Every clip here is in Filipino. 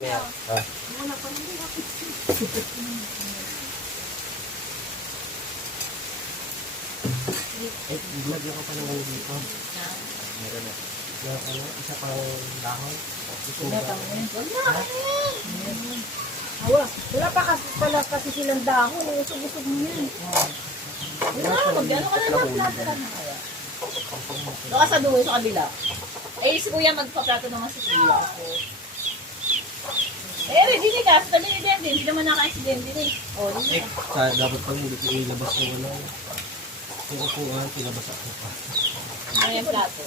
Ah. Wala pa rin ako. Lagyan ko pa ng ano dito. Meron na. Yung ano, isa pang dahon. Awa, wala pa kasi pala kasi silang dahon. Usog-usog mo yan. Wala, mag-ano ka na lang, plato ka na kaya. Baka sa dulo, sa kabila. Eh, si Kuya magpa-plato naman si Kuya. Eh, Regine ka, sa tabi ni Dendin. Hindi naman nakain si Dendin eh. Oh, Eh, dapat pang hindi ko ilabas yung ano. Yung upuan, ilabas ako pa. ano yung plato?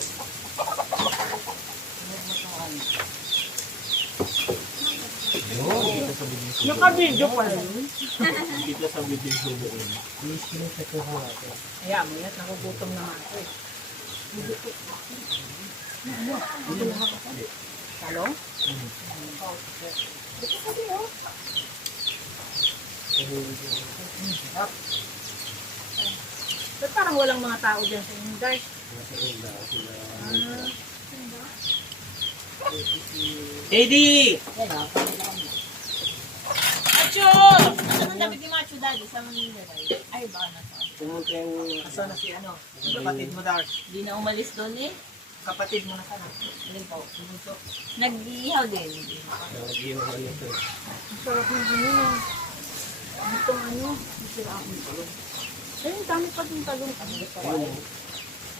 Yun, dito sa video ko. Naka-video pala yun. Dito sa video ko doon. I-screenshot ko ko natin. Kaya mo yan, nakugutom na nga ako eh. Talong? Ito sabi oh. Ba't parang walang mga tao dyan sa inyo guys? Eddie! Macho! Ano ang dapat ni Macho, Daddy? Sa Manila. Ay, baka nasa. Pumunta yung... Asa na si ano? Kapatid mo Dar. Hindi na umalis doon eh. Kapatid mo na sana. Alin po? Nag-iihaw din. Yung ano ito. Ang sarap ng ano ah. Itong ano, sila akong talong. Ayun, dami pa din talong. Ano gusto ko?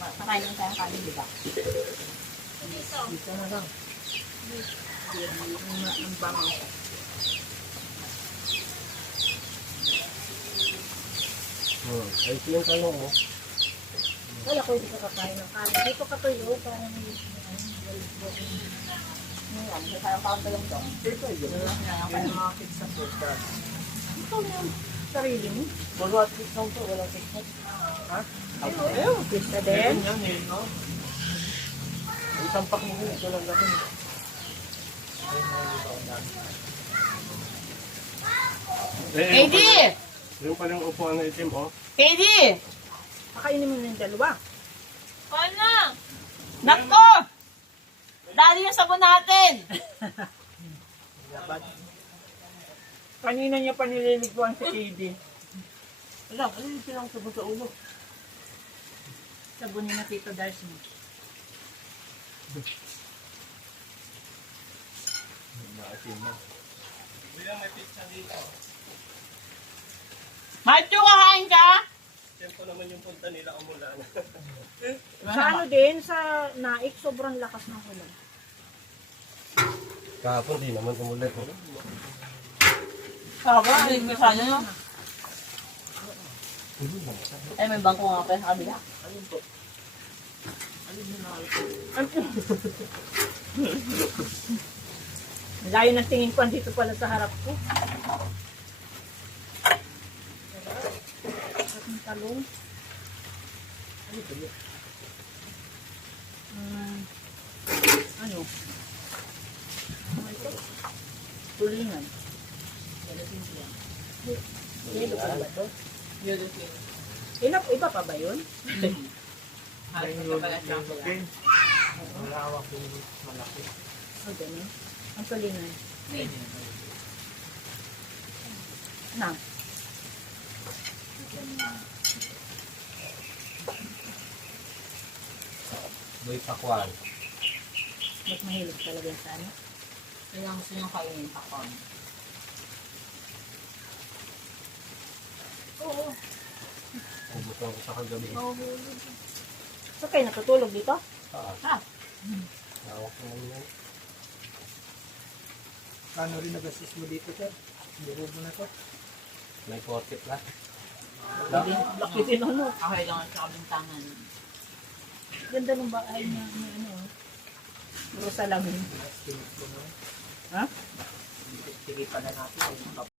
Nakain lang tayo kanin, di ba? Dito na lang. Ang bango. Ay, ito yung talong mo. Wala ko hindi ka kakain ng kanin. Dito ka tuyo, parang may Ngayon, may parang pauntalong doon. dito yun. Kaya Kaya mga kids sa puta. Ito yung sarili mo. Wala at least lang to, wala tiktok. Ha? Ayun, kids na din. Yan, yun, no? Isang pack mo ito lang natin. KD! Yung palang upuan na itim, oh. KD! Pakainin mo na yung dalawa. Paano? Nako! Dali yung sabon natin! Kanina niya pa nililiguan si KD. Wala, ano yung silang sabon sa ulo? Sabunin na Tito Darcy. Naasin na. Kuya, may pizza dito. Macho, kakain ka? Siyempre naman yung punta nila umulan. Sa ano din, sa Naik, sobrang lakas ng ulan. Kahapon, di naman umulan. Saba, hindi ko sana no? Ay, may bangko nga pa sa kabila. Layo ng tingin ko, andito pala sa harap ko. Ang talong. Ano? Ano ito? Tulingan. Yelo pa ba ito? Iba pa ba yun? Malawak yung malaki. O, gano'n. Ang tulingan. Na. Boy pakwan. Mas mahilig talaga sa ano. Kaya gusto niyong kainin pakon. Oo. Ang gusto ko sa kagabi. So kayo natutulog dito? Ha? Lawak naman yan. Kano rin nagastos mo dito, sir? Buro mo na to. May 40 plus. Laki din ano. Okay lang sa kabintangan. Ganda ng bahay niya. Ano. Puro salamin. Estimate ko na. Ha? Sige pa na natin.